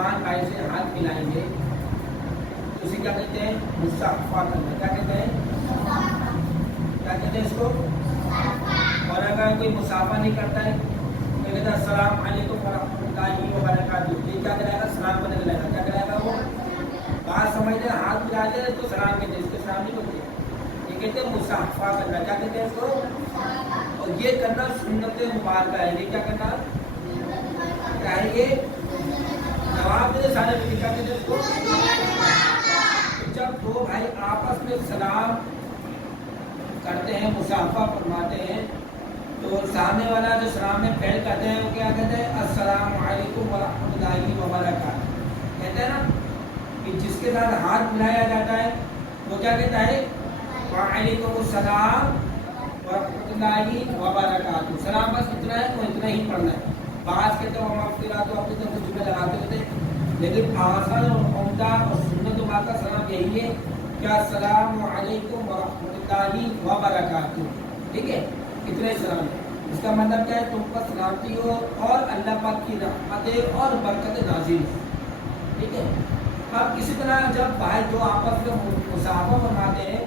مسلمان بھائی سے ہاتھ ملائیں گے تو اسے کیا کہتے ہیں؟ مصافحہ کرنا. کیا کہتے ہیں؟ کیا کہتے ہیں اس کو؟ اور اگر کوئی مصافحہ نہیں کرتا ہے تو کہتا ہے السلام علیکم ورحمۃ اللہ وبرکاتہ. یہ کیا کرے گا؟ سلام کرنے لگے گا. کیا کرے گا وہ؟ بات سمجھ لیں, ہاتھ ملا دے تو سلام کہتے ہیں, اس کو سلام نہیں کرتے. یہ کہتے ہیں مصافحہ کرنا. کیا کہتے ہیں اس کو؟ اور یہ کرنا سنت مبارکہ ہے. یہ کیا کرنا کیا ہے؟ یہ جواب دے سارے لوگ. کیا کہتے ہیں اس کو؟ جب دو بھائی آپس میں سلام کرتے ہیں, مصافحہ فرماتے ہیں, تو سامنے والا جو سلام میں پہل کرتے ہیں وہ کیا کہتے ہیں؟ السلام علیکم ورحمۃ اللہ وبرکاتہ. کہتے ہیں نا کہ جس کے ساتھ ہاتھ ملایا جاتا ہے وہ کیا کہتا ہے؟ وعلیکم السلام ورحمۃ اللہ وبرکاتہ. سلام بس اتنا ہے تو اتنا ہی پڑھنا ہے. بعض کہتے ہیں تو اپنی طرف سے جملے لگاتے ہوتے ہیں, لیکن آسان اور عمدہ اور سنت کا سلام یہی ہے کہ السلام علیکم ورحمۃ اللہ وبرکاتہ. ٹھیک ہے, اتنے سلام ہے. اس کا مطلب کیا ہے؟ تم پر سلامتی ہو اور اللہ پاک کی رحمتیں اور برکت نازل ہو. ٹھیک ہے. اب اسی طرح جب بھائی جو آپس میں مصافحہ فرماتے ہیں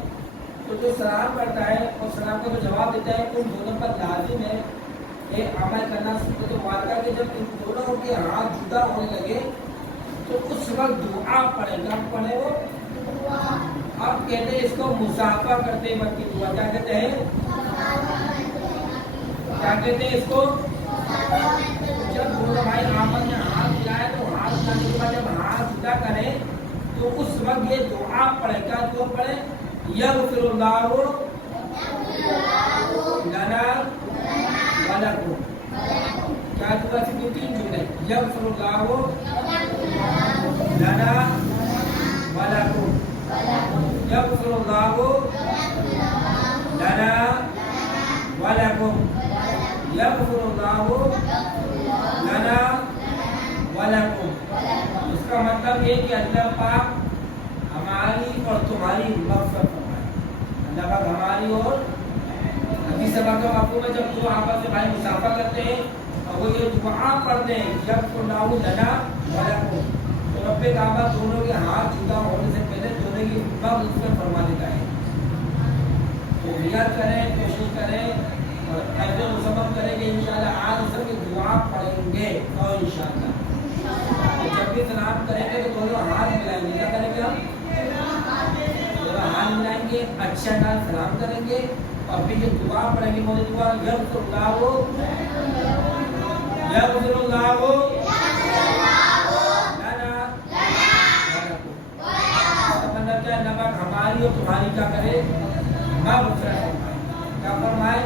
تو جو سلام کرتا ہے اور سلام کا جو جواب دیتا ہے ان دونوں پر لازم ہے یہ عمل کرنا سنت مبارکہ کہ جب ان دونوں کے ہاتھ جدا ہونے لگے تو اس وقت دعا پڑھے. کب پڑھے وہ؟ اب کہتے ہیں اس کو مصافحہ کرتے وقت کی دعا. کیا کہتے ہیں؟ کیا کہتے ہیں اس کو؟ جب دونوں بھائی آپس میں ہاتھ ملائے تو ہاتھ ملانے کے بعد جب ہاتھ جدا کریں تو اس وقت یہ دعا پڑھے. کیا دعا پڑھے؟ یغفر اللہ لنا ولکم. کیا دعا سے تین جملے؟ یغفر اللہ لنا ولکم, یغفر اللہ لنا ولکم, یغفر اللہ لنا ولکم. اس کا مطلب یہ کہ اللہ پاک ہماری اور تمہاری مغفرت فرمائے. اللہ پاک ہماری اور حدیث پاک کا مفہوم ہے جب دو آپس میں بھائی مصافحہ کرتے ہیں اور وہ یہ دعا پڑھتے ہیں یغفر اللہ لنا ولکم, تو رب کعبہ دونوں کے ہاتھ جدا ہونے سے پہلے دونوں کی مغفرت فرما دیتا ہے. تو نیت کریں, کوشش کریں اور ایسے مسبب کریں کہ انشاءاللہ آج سب کی دعا پڑھیں گے. اور انشاءاللہ جب بھی سلام کریں گے تو دونوں ہاتھ ملائیں گے. کیا کریں گے؟ ہم دونوں ہاتھ ملائیں گے, اچھا نال سلام کریں گے اور پھر یہ دعا پڑھیں گے. مجھے دعا یغفر اللہ یغفر اللہ لنا ولکم. مطلب کیا؟ اللہ پاک ہماری اور تمہاری کیا کرے؟ مغفرت فرمائے. کیا فرمائے؟